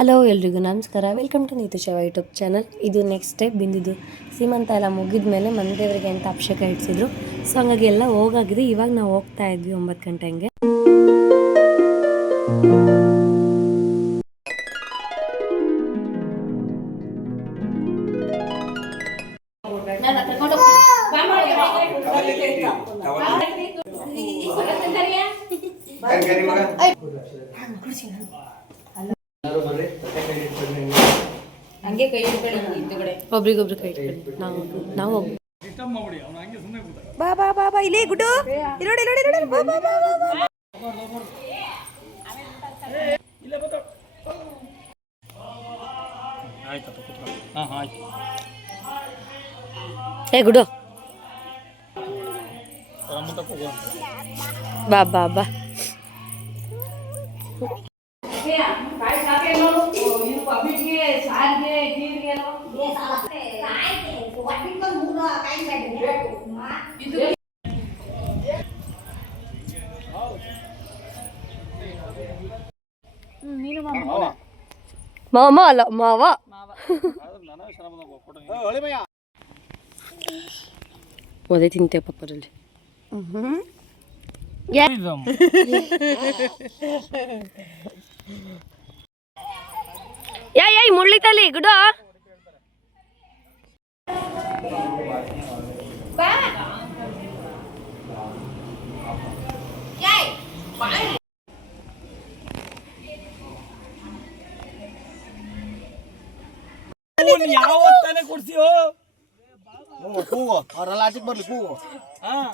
Hello ಎಲ್ರಿಗೂ ನಮಸ್ಕಾರ. Welcome to Neetu ಶವ ಯೂಟ್ಯೂಬ್ ಚಾನಲ್ ಇದು ನೆಕ್ಸ್ಟ್ ಡೇ ಬಿಂದಿದ್ದು ಸೀಮಂತ ಎಲ್ಲ ಮುಗಿದ ಮೇಲೆ ಮನದೇವರಿಗೆ ಅಂತ ಅಭಿಷೇಕ ಇಡ್ಸಿದ್ರು. ಸೊ ಹಂಗಾಗಿ ಎಲ್ಲ ಹೋಗಾಗಿದೆ. ಇವಾಗ ನಾವು ಹೋಗ್ತಾ ಇದ್ವಿ ಒಂಬತ್ತು ಗಂಟೆ ಹಂಗೆ. ಹಂಗೆ ಕೈ ಹಿಂದುಗಡೆ ಒಬ್ರಿಗೊಬ್ರು ಕೈ ಇಟ್ಕೊಳ್ಳಿ. ನಾವು ನಾವು ಹೋಗ್- ಬಾ ಬಾ ಬಾ ಬಾ ಇಲ್ಲಿ ಗುಡ್ಡು. ಇರೋಡಿ ಇರೋಡಿ ಇಲ್ಲೋಡಿ ಬಾ ಬಾ ಬಾ ಬಾ ಬಾ. ಆಯ್ತಪ್ಪ ಬಾ ಬಾ ಆಯ್ತು ಏ ಗುಡು ರಮ್ಮತ ಹೋಗೋಣ ಬಾ ಬಾ ಬಾ ಮಾವ ಅಲ್ಲ ಮಾವ ಒದೆ ತಿಂತೆ ಪಪ್ಪರಲ್ಲಿ ಯಾ ಯಾ ಮುಳ್ಳಿತಲ್ಲಿ ಗುಡು ಯಾವ ತಾನೇ ಕೊಡ್ಸಿಯೋ? ಕೂಗು. ಅವರೆಲ್ಲ ಆಚೆಗೆ ಬರ್ಲಿ ಕೂಗು. ಹಾಂ.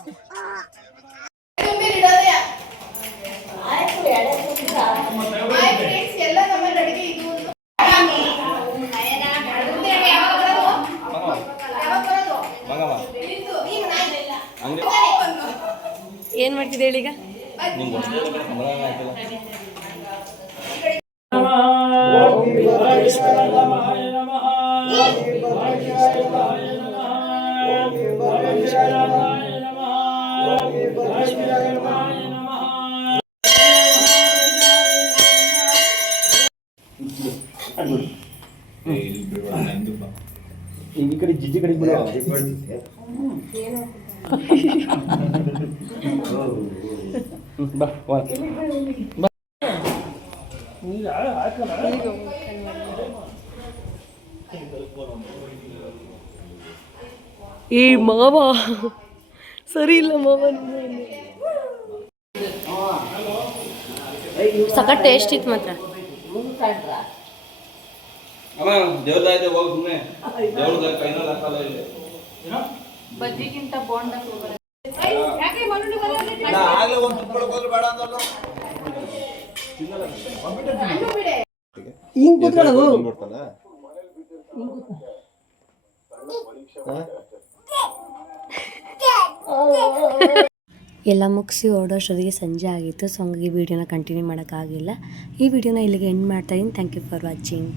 ಏನ್ ಮಾಡ್ತಿದ್ದೆ ಹೇಳೀಗ ಈ ಕಡೆ ಜಿಜ್ಜಿ ಕಡೆ ಬಿಡ ಬಾ ಬಾ. ಈ ಮಾವ. ಸರಿ ಇಲ್ಲ ಮಾವ ಸಖತ್ ಟೇಸ್ಟ್ ಇತ್ತು ಮಾತ್ರ. ಅಮ್ಮ ದೇವ್ರದಾಯ್ತು ಹೋಗಿ ಸುಮ್ಮನೆ ದೇವ್ರದ ಕೈನಲ್ಲಿ ಹಾಕಲ್ಲ ಇಲ್ಲಿ. ಬಜ್ಜಿಗಿಂತ ಬೋಂಡ ನಾ ಆಗ್ಲೇ ಒಂದು ತುಪ್ಪ ಹೋದ್ರೆ ಬೇಡ ಅಂದಲ್ಲ ಹಿಂಗ್ ಕೂತ್ಕೊಳ್ಳೋದು. ಎಲ್ಲ ಮುಗಿಸಿ ಹೊರಡೋಷ್ಟೊತ್ತಿಗೆ ಸಂಜೆ ಆಗಿತ್ತು ಸೊ ಹಂಗಾಗಿ ವಿಡಿಯೋನ ಕಂಟಿನ್ಯೂ ಮಾಡೋಕ್ಕಾಗಿಲ್ಲ. ಈ ವಿಡಿಯೋನ ಇಲ್ಲಿಗೆ ಎಂಡ್ ಮಾಡ್ತಾ ಇದ್ದೀನಿ ಥ್ಯಾಂಕ್ ಯು ಫಾರ್ ವಾಚಿಂಗ್